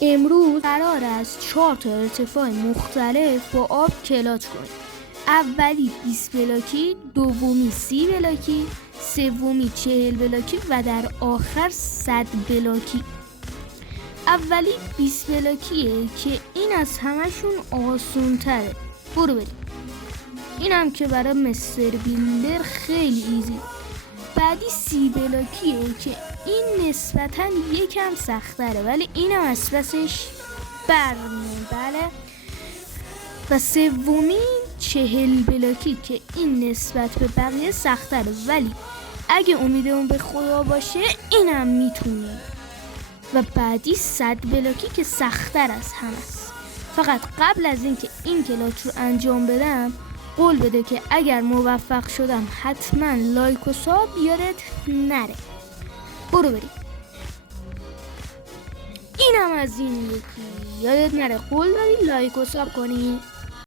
امروز قرار است 4 تا ارتفاع مختلف با آب کلاج کنیم. اولی 20 بلاکی، دومی 30 بلاکی، سومی 40 بلاکی و در آخر 100 بلاکی. اولی 20 بلاکیه که این از همشون آسون تره. برو بریم. این هم که برای مستر بیلدر خیلی ایزی. بعدی 30 بلاکیه که این نسبتاً یکم سختره ولی اینم از پسش برمونه. بله. و سومی 40 بلاکی که این نسبت به بقیه سختره ولی اگه امیدمون به خدا باشه اینم میتونه. و بعدی 100 بلاکی که سخت‌تر از همه است. فقط قبل از اینکه این کلاس رو انجام بدم قول بده که اگر موفق شدم حتما لایک و ساب یادت نره. برو بریم. اینم از این یکی. یادت نره قول دادی لایک و ساب کنی.